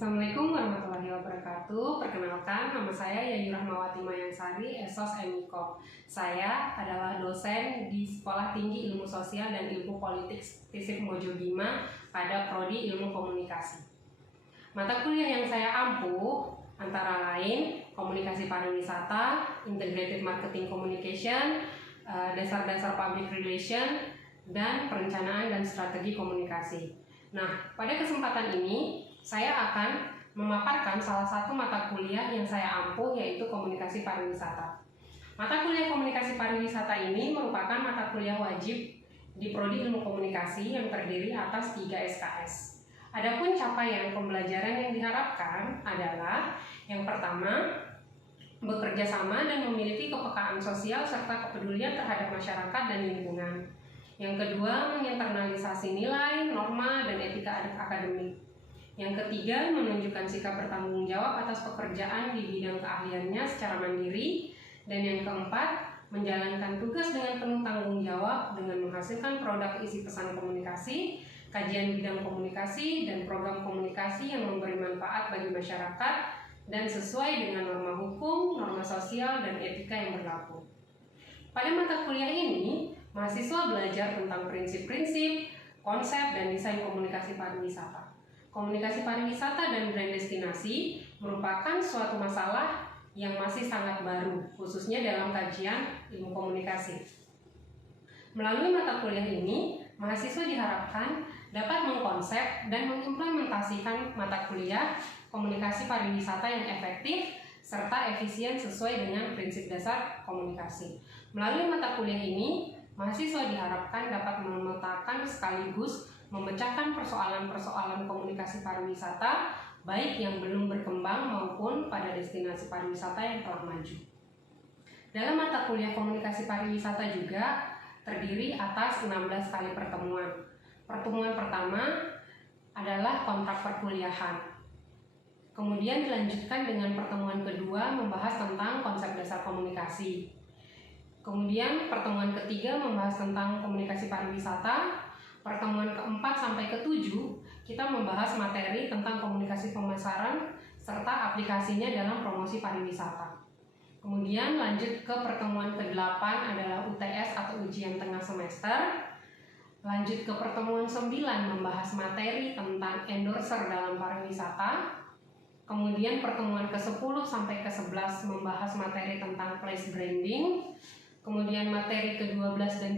Assalamualaikum warahmatullahi wabarakatuh. Perkenalkan, nama saya Yayu Rahmawati Mayansari, Esos MIKOP. Saya adalah dosen di Sekolah Tinggi Ilmu Sosial dan Ilmu Politik FISIP Mojobima pada Prodi Ilmu Komunikasi. Mata kuliah yang saya ampuh antara lain Komunikasi Pariwisata, Integrated Marketing Communication, Dasar-dasar Public Relation, dan Perencanaan dan Strategi Komunikasi. Nah, pada kesempatan ini saya akan memaparkan salah satu mata kuliah yang saya ampuh, yaitu Komunikasi Pariwisata. Mata kuliah Komunikasi Pariwisata ini merupakan mata kuliah wajib di Prodi Ilmu Komunikasi yang terdiri atas 3 SKS. Adapun capaian pembelajaran yang diharapkan adalah yang pertama, bekerja sama dan memiliki kepekaan sosial serta kepedulian terhadap masyarakat dan lingkungan. Yang kedua, menginternalisasi nilai, norma, dan etika akademik. Yang ketiga, menunjukkan sikap bertanggung jawab atas pekerjaan di bidang keahliannya secara mandiri. Dan yang keempat, menjalankan tugas dengan penuh tanggung jawab dengan menghasilkan produk isi pesan komunikasi, kajian bidang komunikasi, dan program komunikasi yang memberi manfaat bagi masyarakat dan sesuai dengan norma hukum, norma sosial, dan etika yang berlaku. Pada mata kuliah ini, mahasiswa belajar tentang prinsip-prinsip, konsep, dan desain komunikasi pariwisata. Komunikasi pariwisata dan brand destinasi merupakan suatu masalah yang masih sangat baru, khususnya dalam kajian ilmu komunikasi. Melalui mata kuliah ini, mahasiswa diharapkan dapat mengkonsep dan mengimplementasikan mata kuliah komunikasi pariwisata yang efektif serta efisien sesuai dengan prinsip dasar komunikasi. Melalui mata kuliah ini, mahasiswa diharapkan dapat memetakan sekaligus memecahkan persoalan-persoalan komunikasi pariwisata baik yang belum berkembang maupun pada destinasi pariwisata yang telah maju. Dalam mata kuliah komunikasi pariwisata juga terdiri atas 16 kali pertemuan. Pertemuan pertama adalah kontrak perkuliahan. Kemudian dilanjutkan dengan pertemuan kedua membahas tentang konsep dasar komunikasi. Kemudian pertemuan ketiga membahas tentang komunikasi pariwisata. Pertemuan keempat sampai ketujuh kita membahas materi tentang komunikasi pemasaran serta aplikasinya dalam promosi pariwisata. Kemudian lanjut ke pertemuan ke-8 adalah UTS atau ujian tengah semester. Lanjut ke pertemuan 9 membahas materi tentang endorser dalam pariwisata. Kemudian pertemuan ke-10 sampai ke-11 membahas materi tentang place branding. Kemudian materi ke-12 dan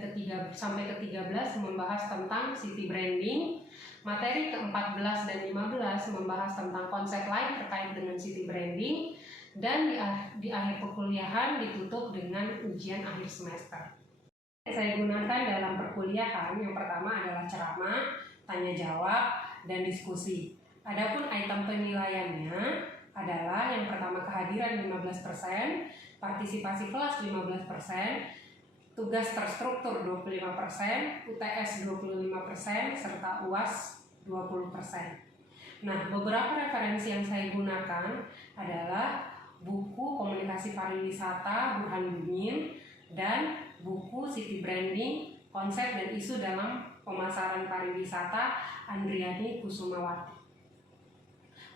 sampai ke-13 membahas tentang city branding. Materi ke-14 dan 15 membahas tentang konsep lain terkait dengan city branding. Dan di akhir perkuliahan ditutup dengan ujian akhir semester. Saya gunakan dalam perkuliahan yang pertama adalah ceramah, tanya jawab, dan diskusi. Adapun item penilaiannya adalah yang pertama kehadiran 15%, partisipasi kelas 15%, tugas terstruktur 25%, UTS 25%, serta UAS 20%. Nah, beberapa referensi yang saya gunakan adalah buku Komunikasi Pariwisata Burhan Bumin dan buku City Branding, Konsep dan Isu dalam Pemasaran Pariwisata Andriani Kusumawati.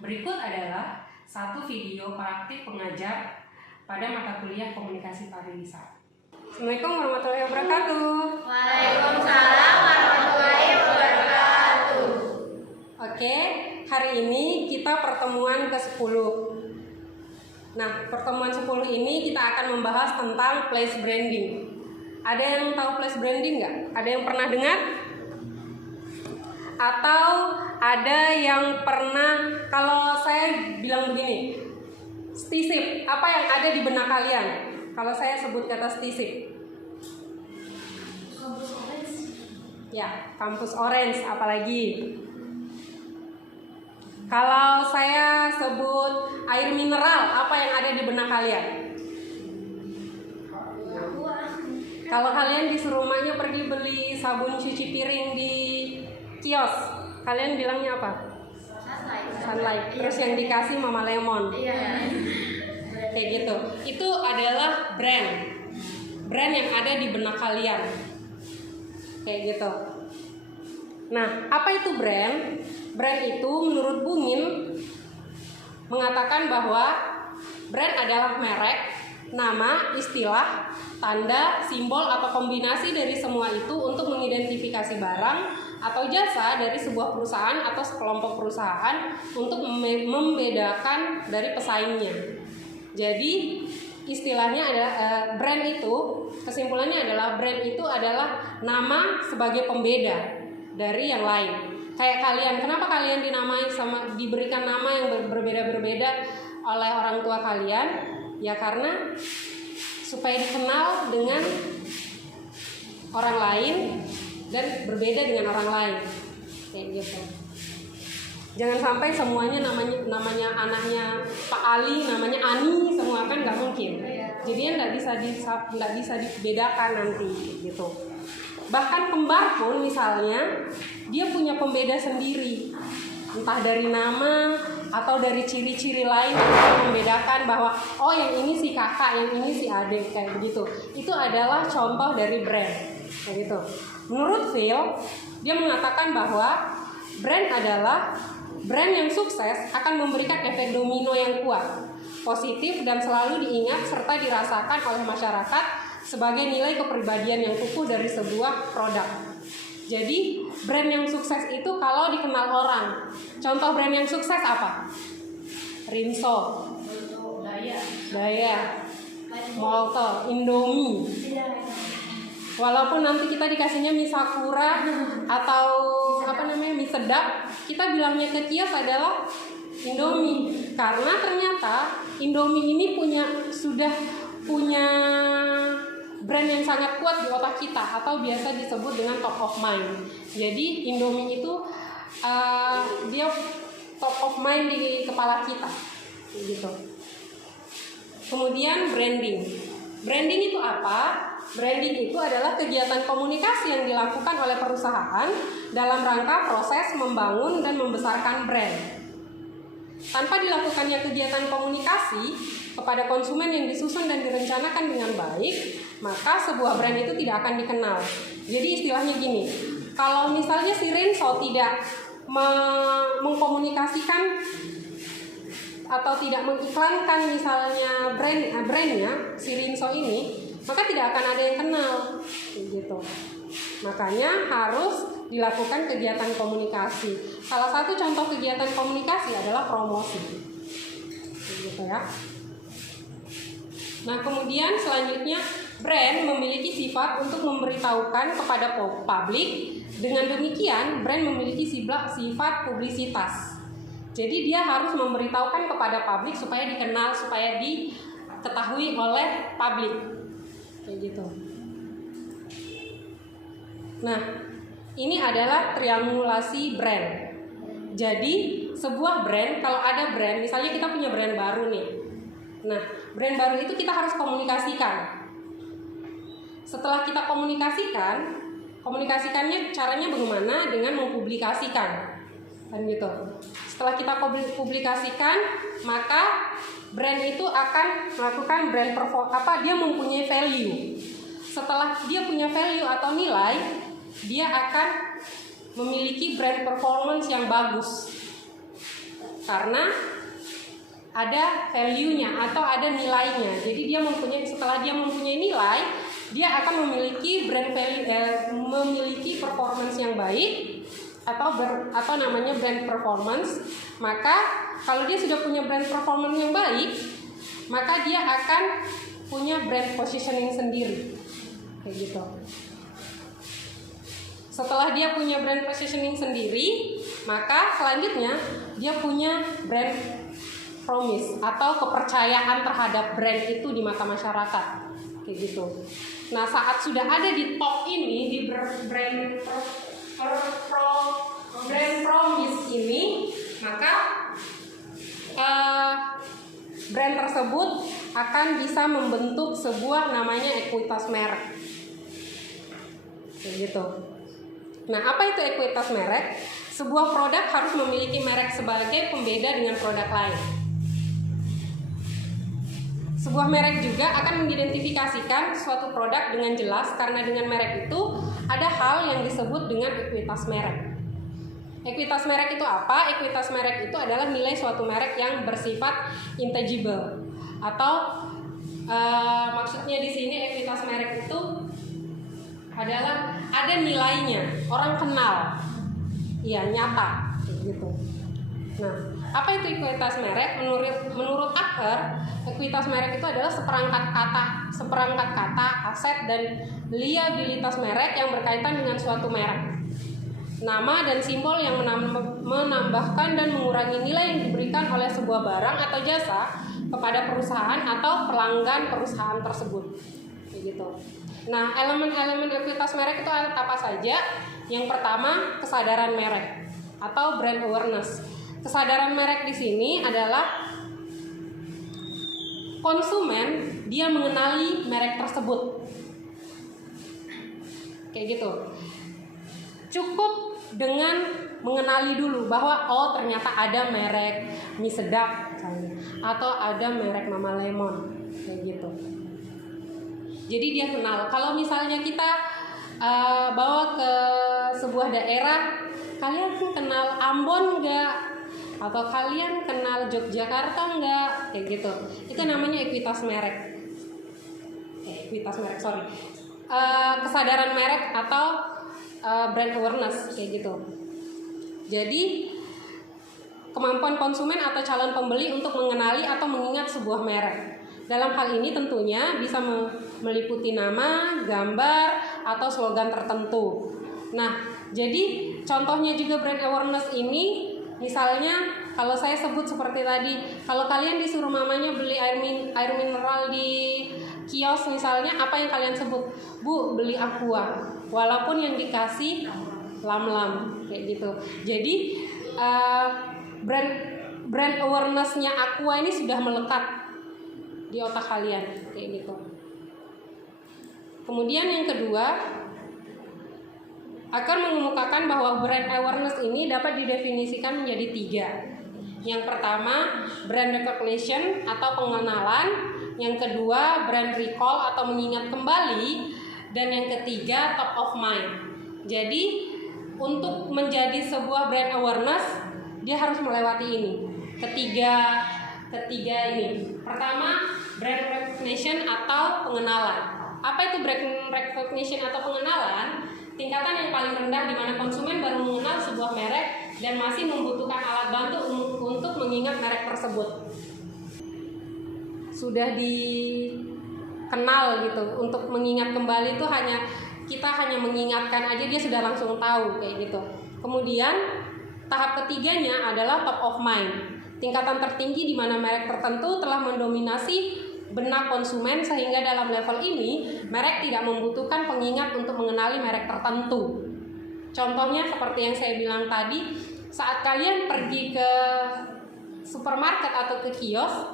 Berikut adalah satu video praktik pengajar pada mata kuliah Komunikasi Pariwisata. Assalamualaikum warahmatullahi wabarakatuh. Waalaikumsalam warahmatullahi wabarakatuh. Oke, hari ini kita pertemuan ke-10. Nah, pertemuan 10 ini kita akan membahas tentang place branding. Ada yang tahu place branding nggak? Ada yang pernah dengar? Atau ada yang pernah, kalau saya bilang begini, STISIP, apa yang ada di benak kalian? Kalau saya sebut kata STISIP. Kampus Orange. Ya, kampus Orange, apalagi? Kalau saya sebut air mineral, apa yang ada di benak kalian? Kalau kalian disuruh rumahnya pergi beli sabun cuci piring di kios, kalian bilangnya apa? Sunlight. Terus yang dikasih Mama Lemon. Iya. Kayak gitu. Itu adalah brand yang ada di benak kalian. Kayak gitu. Nah, apa itu brand? Brand itu menurut Bumin mengatakan bahwa brand adalah merek, nama, istilah, tanda, simbol, atau kombinasi dari semua itu untuk mengidentifikasi barang atau jasa dari sebuah perusahaan atau sekelompok perusahaan untuk membedakan dari pesaingnya. Jadi istilahnya adalah brand itu, kesimpulannya adalah brand itu adalah nama sebagai pembeda dari yang lain. Kayak kalian, kenapa kalian dinamai sama diberikan nama yang berbeda-berbeda oleh orang tua kalian? Ya karena supaya dikenal dengan orang lain dan berbeda dengan orang lain, kayak gitu. Jangan sampai semuanya namanya anaknya Pak Ali, namanya Ani, semua kan nggak mungkin. Jadinya nggak bisa dibedakan nanti, gitu. Bahkan kembar pun misalnya dia punya pembeda sendiri, entah dari nama atau dari ciri-ciri lain yang membedakan bahwa oh yang ini si kakak, yang ini si adik, kayak begitu. Itu adalah contoh dari brand, kayak gitu. Menurut Phil, dia mengatakan bahwa brand adalah brand yang sukses akan memberikan efek domino yang kuat, positif dan selalu diingat serta dirasakan oleh masyarakat sebagai nilai kepribadian yang kukuh dari sebuah produk. Jadi brand yang sukses itu kalau dikenal orang. Contoh brand yang sukses apa? Rinso, Daya, Molto, Indomie. Walaupun nanti kita dikasihnya mie Sakura atau mie sedap, kita bilangnya ke kios adalah Indomie. Karena ternyata Indomie ini sudah punya brand yang sangat kuat di otak kita, atau biasa disebut dengan top of mind. Jadi Indomie itu dia top of mind di kepala kita, gitu. Kemudian branding. Branding itu apa? Branding itu adalah kegiatan komunikasi yang dilakukan oleh perusahaan dalam rangka proses membangun dan membesarkan brand. Tanpa dilakukannya kegiatan komunikasi kepada konsumen yang disusun dan direncanakan dengan baik, maka sebuah brand itu tidak akan dikenal. Jadi istilahnya gini, kalau misalnya si Rinso tidak mengkomunikasikan atau tidak mengiklankan misalnya brandnya si Rinso ini, maka tidak akan ada yang kenal, gitu. Makanya harus dilakukan kegiatan komunikasi. Salah satu contoh kegiatan komunikasi adalah promosi, gitu ya. Nah, kemudian selanjutnya brand memiliki sifat untuk memberitahukan kepada publik. Dengan demikian, brand memiliki sifat publisitas. Jadi dia harus memberitahukan kepada publik supaya dikenal, supaya diketahui oleh publik, kayak gitu. Nah, ini adalah triangulasi brand. Jadi sebuah brand, kalau ada brand, misalnya kita punya brand baru nih. Nah, brand baru itu kita harus komunikasikan. Setelah kita komunikasikannya caranya bagaimana? Dengan mempublikasikan, kan gitu. Setelah kita publikasikan, maka brand itu akan melakukan brand dia mempunyai value. Setelah dia punya value atau nilai, dia akan memiliki brand performance yang bagus. Karena ada value-nya atau ada nilainya. Jadi setelah dia mempunyai nilai, dia akan memiliki memiliki performance yang baik atau namanya brand performance. Maka kalau dia sudah punya brand performance yang baik, maka dia akan punya brand positioning sendiri, kayak gitu. Setelah dia punya brand positioning sendiri, maka selanjutnya dia punya brand promise atau kepercayaan terhadap brand itu di mata masyarakat, kayak gitu. Nah, saat sudah ada di top ini, di brand promise ini, maka brand tersebut akan bisa membentuk sebuah namanya ekuitas merek, kayak gitu. Nah, apa itu ekuitas merek? Sebuah produk harus memiliki merek sebagai pembeda dengan produk lain. Sebuah merek juga akan mengidentifikasikan suatu produk dengan jelas, karena dengan merek itu ada hal yang disebut dengan ekuitas merek. Ekuitas merek itu apa? Ekuitas merek itu adalah nilai suatu merek yang bersifat intangible, atau maksudnya di sini ekuitas merek itu adalah ada nilainya, orang kenal, ya nyata, gitu. Nah, apa itu ekuitas merek? Menurut Acker, ekuitas merek itu adalah seperangkat kata, aset dan liabilitas merek yang berkaitan dengan suatu merek. Nama dan simbol yang menambahkan dan mengurangi nilai yang diberikan oleh sebuah barang atau jasa kepada perusahaan atau pelanggan perusahaan tersebut. Begitu. Nah, elemen-elemen ekuitas merek itu apa saja? Yang pertama, kesadaran merek atau brand awareness. Kesadaran merek di sini adalah konsumen dia mengenali merek tersebut. Kayak gitu. Cukup dengan mengenali dulu bahwa oh ternyata ada merek mie sedap misalnya, atau ada merek Mama Lemon, kayak gitu. Jadi dia kenal. Kalau misalnya kita bawa ke sebuah daerah, kalian kenal Ambon nggak? Atau kalian kenal Yogyakarta nggak? Kayak gitu. Itu namanya ekuitas merek. Kesadaran merek atau brand awareness, kayak gitu. Jadi kemampuan konsumen atau calon pembeli untuk mengenali atau mengingat sebuah merek. Dalam hal ini tentunya bisa meliputi nama, gambar, atau slogan tertentu. Nah, jadi contohnya juga brand awareness ini, misalnya kalau saya sebut seperti tadi, kalau kalian disuruh mamanya beli air mineral di kios misalnya, apa yang kalian sebut? Bu, beli Aqua. Walaupun yang dikasih lam-lam, kayak gitu. Jadi brand awareness-nya Aqua ini sudah melekat di otak kalian, kayak gitu. Kemudian yang kedua, Acker mengemukakan bahwa brand awareness ini dapat didefinisikan menjadi 3. Yang pertama, brand recognition atau pengenalan. Yang kedua, brand recall atau mengingat kembali. Dan yang ketiga, top of mind. Jadi, untuk menjadi sebuah brand awareness, dia harus melewati ini. Ketiga ini. Pertama, brand recognition atau pengenalan. Apa itu brand recognition atau pengenalan? Tingkatan yang paling rendah di mana konsumen baru mengenal sebuah merek dan masih membutuhkan alat bantu untuk mengingat merek tersebut. Sudah dikenal gitu. Untuk mengingat kembali itu kita hanya mengingatkan aja, dia sudah langsung tahu, kayak gitu. Kemudian tahap ketiganya adalah top of mind. Tingkatan tertinggi di mana merek tertentu telah mendominasi benak konsumen sehingga dalam level ini merek tidak membutuhkan pengingat untuk mengenali merek tertentu. Contohnya seperti yang saya bilang tadi, saat kalian pergi ke supermarket atau ke kios,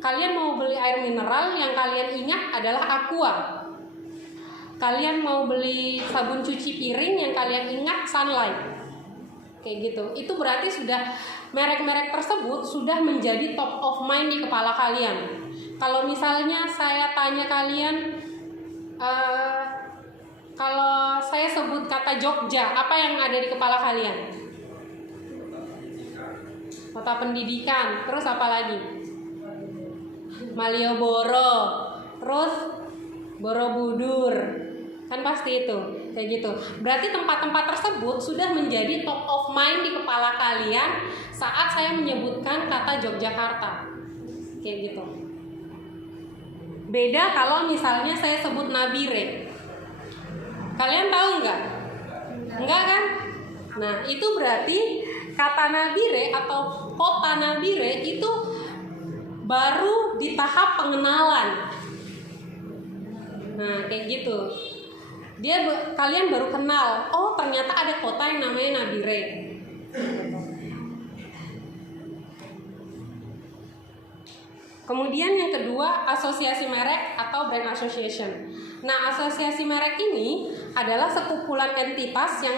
kalian mau beli air mineral, yang kalian ingat adalah Aqua. Kalian mau beli sabun cuci piring, yang kalian ingat Sunlight. Kayak gitu. Itu berarti sudah merek-merek tersebut sudah menjadi top of mind di kepala kalian. Kalau misalnya saya tanya kalian, kalau saya sebut kata Jogja, apa yang ada di kepala kalian? Kota pendidikan, terus apa lagi? Malioboro, terus Borobudur, kan pasti itu, kayak gitu. Berarti tempat-tempat tersebut sudah menjadi top of mind di kepala kalian saat saya menyebutkan kata Yogyakarta, kayak gitu. Beda kalau misalnya saya sebut Nabire. Kalian tahu nggak? Enggak kan? Nah, itu berarti kata Nabire atau kota Nabire itu baru di tahap pengenalan. Nah, kayak gitu. Kalian baru kenal, oh ternyata ada kota yang namanya Nabire. Kemudian yang kedua, asosiasi merek atau brand association. Nah, asosiasi merek ini adalah sekumpulan entitas yang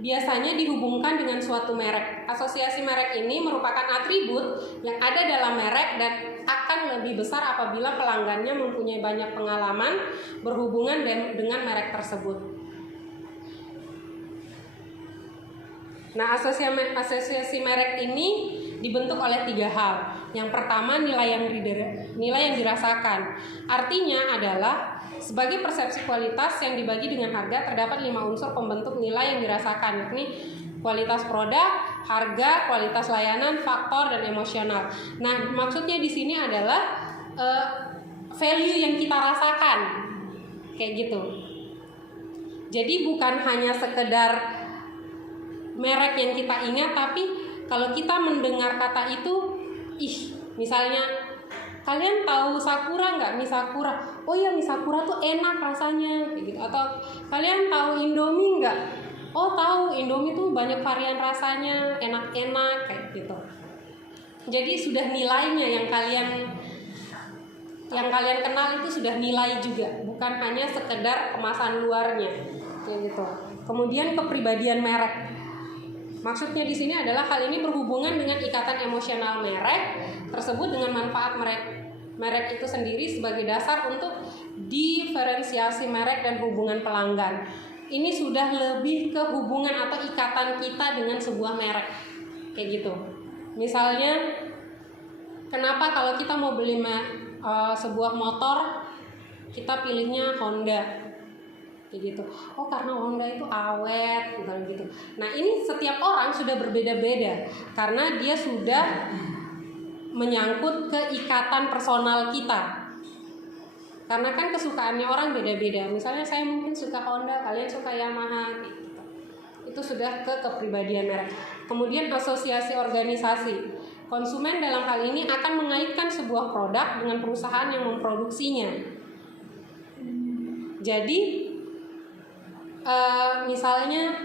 biasanya dihubungkan dengan suatu merek. Asosiasi merek ini merupakan atribut yang ada dalam merek dan akan lebih besar apabila pelanggannya mempunyai banyak pengalaman berhubungan dengan merek tersebut. Nah, asosiasi merek ini dibentuk oleh 3 hal. Yang pertama, nilai yang dirasakan. Artinya adalah sebagai persepsi kualitas yang dibagi dengan harga, terdapat 5 unsur pembentuk nilai yang dirasakan. Ini kualitas produk, harga, kualitas layanan, faktor, dan emosional. Nah, maksudnya di sini adalah value yang kita rasakan, kayak gitu. Jadi bukan hanya sekedar merek yang kita ingat, tapi kalau kita mendengar kata itu, misalnya kalian tahu Sakura nggak? Mie Sakura, oh iya mie Sakura tuh enak rasanya, kayak gitu. Atau kalian tahu Indomie nggak? Oh tahu, Indomie tuh banyak varian rasanya, enak-enak, kayak gitu. Jadi sudah nilainya yang kalian kenal itu sudah nilai juga, bukan hanya sekedar kemasan luarnya, kayak gitu. Kemudian kepribadian merek. Maksudnya di sini adalah hal ini berhubungan dengan ikatan emosional merek tersebut dengan manfaat merek itu sendiri sebagai dasar untuk diferensiasi merek dan hubungan pelanggan. Ini sudah lebih ke hubungan atau ikatan kita dengan sebuah merek, kayak gitu. Misalnya, kenapa kalau kita mau beli sebuah motor, kita pilihnya Honda, kayak gitu. Oh karena Honda itu awet, gitu. Nah ini setiap orang sudah berbeda-beda karena dia sudah menyangkut ke ikatan personal kita. Karena kan kesukaannya orang beda-beda. Misalnya saya mungkin suka Honda, kalian suka Yamaha, gitu. Itu sudah ke kepribadian merek. Kemudian asosiasi organisasi. Konsumen dalam hal ini akan mengaitkan sebuah produk dengan perusahaan yang memproduksinya. Jadi misalnya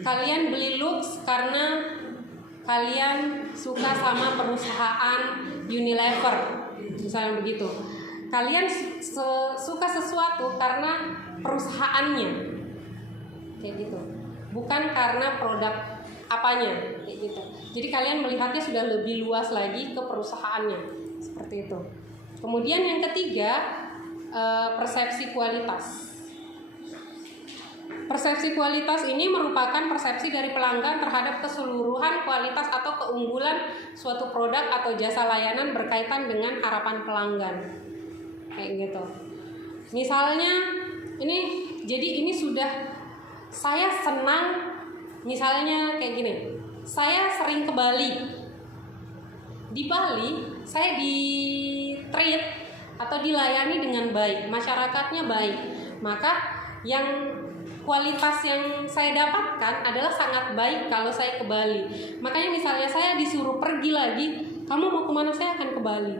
kalian beli Lux karena kalian suka sama perusahaan Unilever, misalnya begitu. Kalian suka sesuatu karena perusahaannya, kayak gitu, bukan karena produk apanya, kayak gitu. Jadi kalian melihatnya sudah lebih luas lagi ke perusahaannya, seperti itu. Kemudian yang ketiga, persepsi kualitas. Persepsi kualitas ini merupakan persepsi dari pelanggan terhadap keseluruhan kualitas atau keunggulan suatu produk atau jasa layanan berkaitan dengan harapan pelanggan, kayak gitu. Misalnya ini sudah saya senang, misalnya kayak gini, saya sering ke Bali. Di Bali saya di treat atau dilayani dengan baik, masyarakatnya baik, maka yang kualitas yang saya dapatkan adalah sangat baik kalau saya ke Bali. Makanya misalnya saya disuruh pergi lagi, kamu mau kemana? Saya akan ke Bali.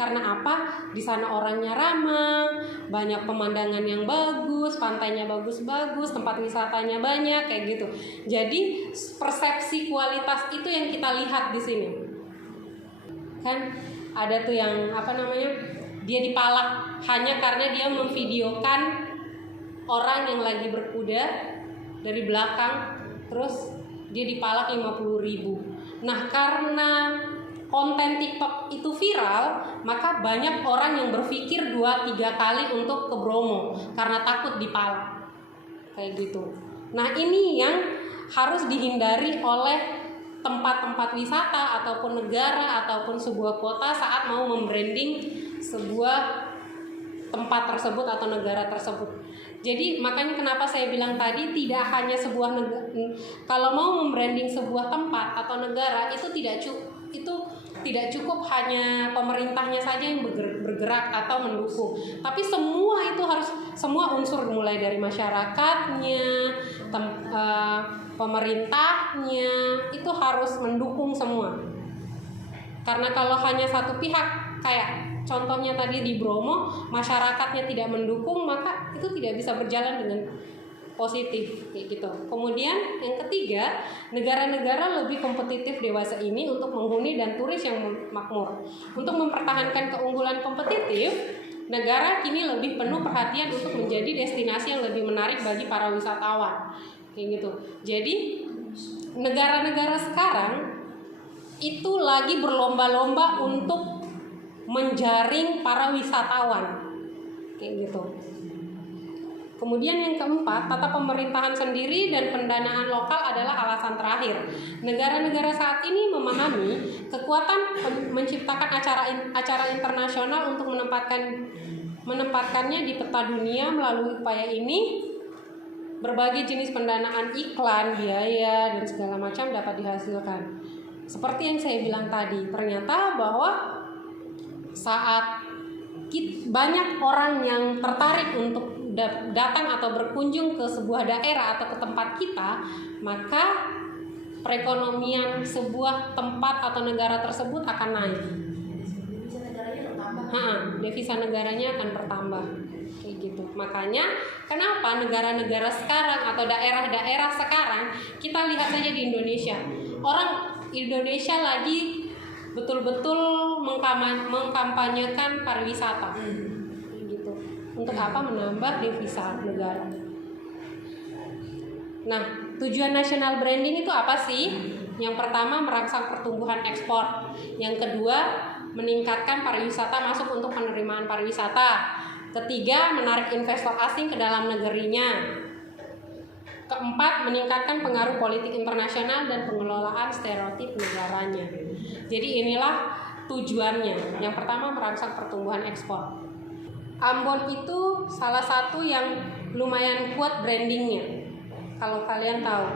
Karena apa? Di sana orangnya ramah, banyak pemandangan yang bagus, pantainya bagus-bagus, tempat wisatanya banyak, kayak gitu. Jadi persepsi kualitas itu yang kita lihat di sini. Kan ada tuh yang dia dipalak hanya karena dia memvideokan orang yang lagi berkuda dari belakang, terus dia dipalak 50.000. Nah karena konten TikTok itu viral, maka banyak orang yang berpikir 2-3 kali untuk ke Bromo karena takut dipalak, kayak gitu. Nah ini yang harus dihindari oleh tempat-tempat wisata ataupun negara ataupun sebuah kota saat mau membranding sebuah tempat tersebut atau negara tersebut. Jadi makanya kenapa saya bilang tadi tidak hanya sebuah negara, kalau mau membranding sebuah tempat atau negara itu tidak cukup hanya pemerintahnya saja yang bergerak atau mendukung, tapi semua unsur mulai dari masyarakatnya, pemerintahnya itu harus mendukung semua. Karena kalau hanya satu pihak, kayak contohnya tadi di Bromo, masyarakatnya tidak mendukung, maka itu tidak bisa berjalan dengan positif, kayak gitu. Kemudian yang ketiga, negara-negara lebih kompetitif dewasa ini untuk menghuni dan turis yang makmur. Untuk mempertahankan keunggulan kompetitif, negara kini lebih penuh perhatian untuk menjadi destinasi yang lebih menarik bagi para wisatawan, kayak gitu. Jadi negara-negara sekarang itu lagi berlomba-lomba untuk menjaring para wisatawan, kayak gitu. Kemudian yang keempat, tata pemerintahan sendiri dan pendanaan lokal adalah alasan terakhir. Negara-negara saat ini memahami kekuatan menciptakan acara internasional untuk menempatkannya di peta dunia. Melalui upaya ini, berbagai jenis pendanaan iklan, biaya, dan segala macam dapat dihasilkan. Seperti yang saya bilang tadi, ternyata bahwa saat banyak orang yang tertarik untuk datang atau berkunjung ke sebuah daerah atau ke tempat kita, maka perekonomian sebuah tempat atau negara tersebut akan naik. Devisa negaranya akan bertambah. Kayak gitu. Makanya kenapa negara-negara sekarang atau daerah-daerah sekarang, kita lihat saja di Indonesia, orang Indonesia lagi betul-betul mengkampanyekan pariwisata. Gitu. Untuk apa? Menambah devisa negara. Nah, tujuan national branding itu apa sih? Yang pertama, merangsang pertumbuhan ekspor. Yang kedua, meningkatkan pariwisata masuk untuk penerimaan pariwisata. Ketiga, menarik investor asing ke dalam negerinya. Keempat, meningkatkan pengaruh politik internasional dan pengelolaan stereotip negaranya. Jadi inilah tujuannya. Yang pertama, merangsang pertumbuhan ekspor. Ambon itu salah satu yang lumayan kuat brandingnya. Kalau kalian tahu,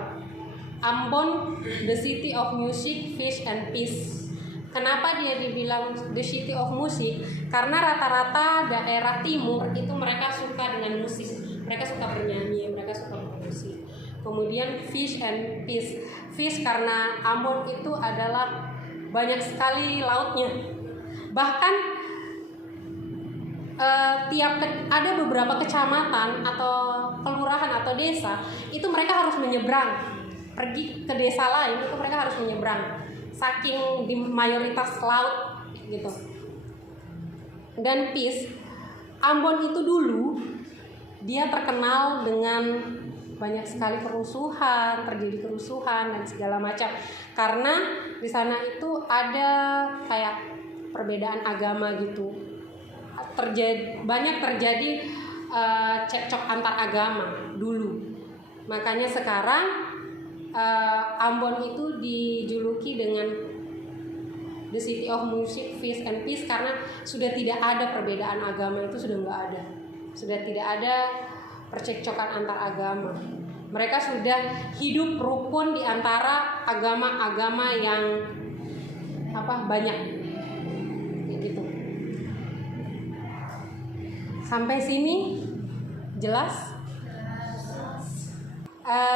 Ambon, the city of music, fish and peace. Kenapa dia dibilang the city of music? Karena rata-rata daerah timur itu mereka suka dengan musik, mereka suka bernyanyi, mereka suka bermusik. Kemudian fish and peace. Fish karena Ambon itu adalah banyak sekali lautnya. Bahkan ada beberapa kecamatan atau kelurahan atau desa itu mereka harus menyeberang, pergi ke desa lain itu mereka harus menyeberang, saking di mayoritas laut gitu. Dan peace, Ambon itu dulu dia terkenal dengan banyak sekali kerusuhan, terjadi kerusuhan dan segala macam, karena di sana itu ada kayak perbedaan agama gitu. Banyak terjadi cekcok antar agama dulu. Makanya sekarang Ambon itu dijuluki dengan the city of music, fish and peace karena sudah tidak ada perbedaan agama, itu sudah nggak ada. Sudah tidak ada percekcokan antar agama. Mereka sudah hidup rukun di antara agama-agama yang banyak. Gitu. Sampai sini jelas?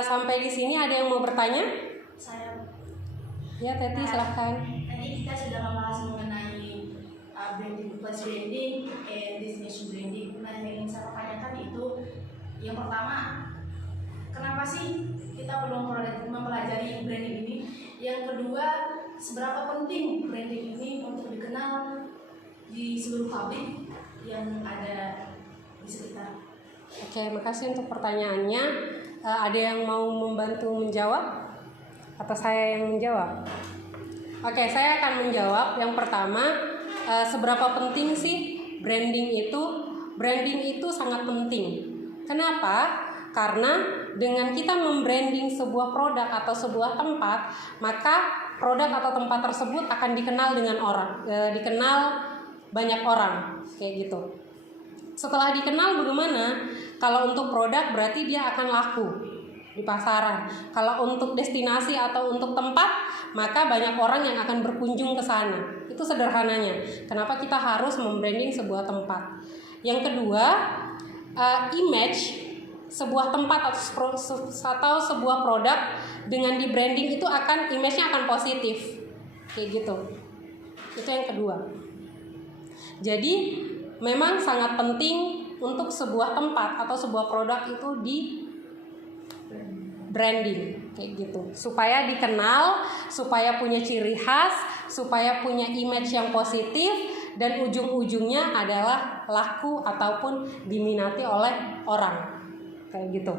Sampai di sini ada yang mau bertanya? Saya. Ya, Teti silahkan. Tadi kita sudah membahas mengenai branding plus branding and destination branding. Nah, yang ingin saya pertanyakan itu yang pertama, kenapa sih kita belum mempelajari branding ini? Yang kedua, seberapa penting branding ini untuk dikenal di seluruh publik yang ada di sekitar? Oke, makasih untuk pertanyaannya. Ada yang mau membantu menjawab? Atau saya yang menjawab? Oke, saya akan menjawab. Yang pertama, seberapa penting sih branding itu? Branding itu sangat penting. Kenapa? Karena dengan kita membranding sebuah produk atau sebuah tempat, maka produk atau tempat tersebut akan dikenal dengan orang, dikenal banyak orang, kayak gitu. Setelah dikenal bagaimana? Kalau untuk produk berarti dia akan laku di pasaran. Kalau untuk destinasi atau untuk tempat, maka banyak orang yang akan berkunjung ke sana. Itu sederhananya. Kenapa kita harus membranding sebuah tempat? Yang kedua, image sebuah tempat atau sebuah produk dengan di branding itu image-nya akan positif. Kayak gitu. Itu yang kedua. Jadi memang sangat penting untuk sebuah tempat atau sebuah produk itu di branding kayak gitu, supaya dikenal, supaya punya ciri khas, supaya punya image yang positif, dan ujung-ujungnya adalah laku ataupun diminati oleh orang kayak gitu.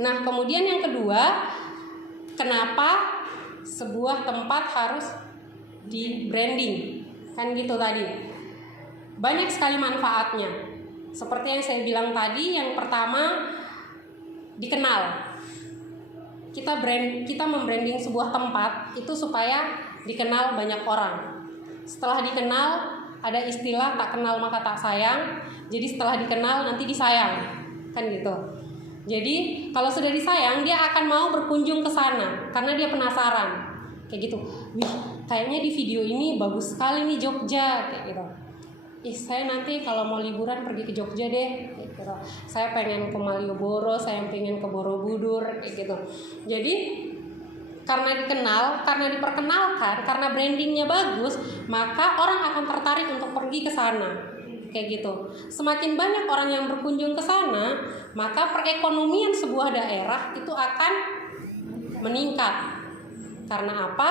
Nah, kemudian yang kedua, kenapa sebuah tempat harus di branding? Kan gitu tadi. Banyak sekali manfaatnya. Seperti yang saya bilang tadi, yang pertama dikenal. Kita membranding sebuah tempat itu supaya dikenal banyak orang. Setelah dikenal, ada istilah tak kenal maka tak sayang. Jadi setelah dikenal nanti disayang, kan gitu. Jadi kalau sudah disayang, dia akan mau berkunjung ke sana karena dia penasaran. Kayak gitu. Wih, kayaknya di video ini bagus sekali nih Jogja, kayak gitu. Saya nanti kalau mau liburan pergi ke Jogja deh, kayak gitu. Saya pengen ke Malioboro, saya pengen ke Borobudur, kayak gitu. Jadi karena dikenal, karena diperkenalkan, karena brandingnya bagus, maka orang akan tertarik untuk pergi ke sana, kayak gitu. Semakin banyak orang yang berkunjung ke sana, maka perekonomian sebuah daerah itu akan meningkat. Karena apa?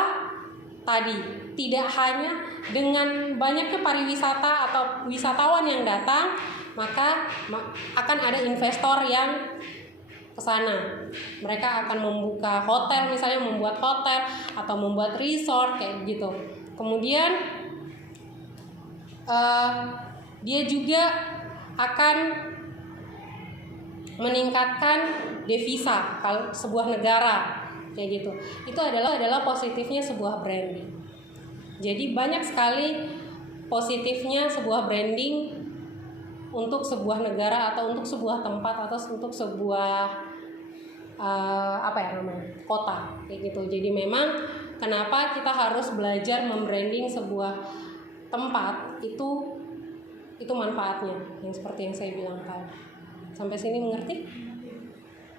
Tadi tidak hanya dengan banyaknya pariwisata atau wisatawan yang datang, maka akan ada investor yang ke sana. Mereka akan membuka hotel, misalnya membuat hotel atau membuat resort kayak gitu. Kemudian dia juga akan meningkatkan devisa kalau sebuah negara kayak gitu. Itu adalah positifnya sebuah branding. Jadi banyak sekali positifnya sebuah branding untuk sebuah negara atau untuk sebuah tempat atau untuk sebuah kota kayak gitu. Jadi memang kenapa kita harus belajar membranding sebuah tempat itu manfaatnya yang seperti yang saya bilang tadi. Sampai sini mengerti?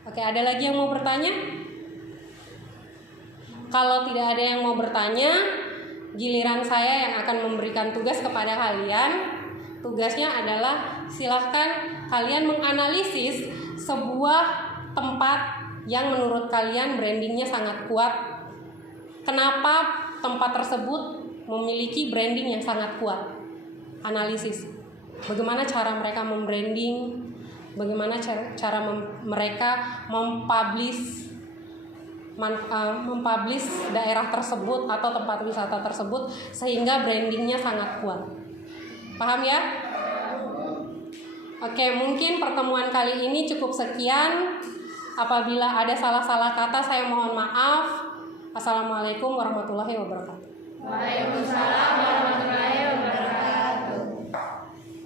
Oke, ada lagi yang mau bertanya? Kalau tidak ada yang mau bertanya, giliran saya yang akan memberikan tugas kepada kalian. Tugasnya adalah silahkan kalian menganalisis sebuah tempat yang menurut kalian brandingnya sangat kuat. Kenapa tempat tersebut memiliki branding yang sangat kuat? Analisis. Bagaimana cara mereka membranding? Bagaimana cara mereka mempublish daerah tersebut atau tempat wisata tersebut sehingga brandingnya sangat kuat. Paham ya? Oke, mungkin pertemuan kali ini cukup sekian. Apabila ada salah-salah kata saya mohon maaf. Assalamualaikum warahmatullahi wabarakatuh. Waalaikumsalam warahmatullahi wabarakatuh.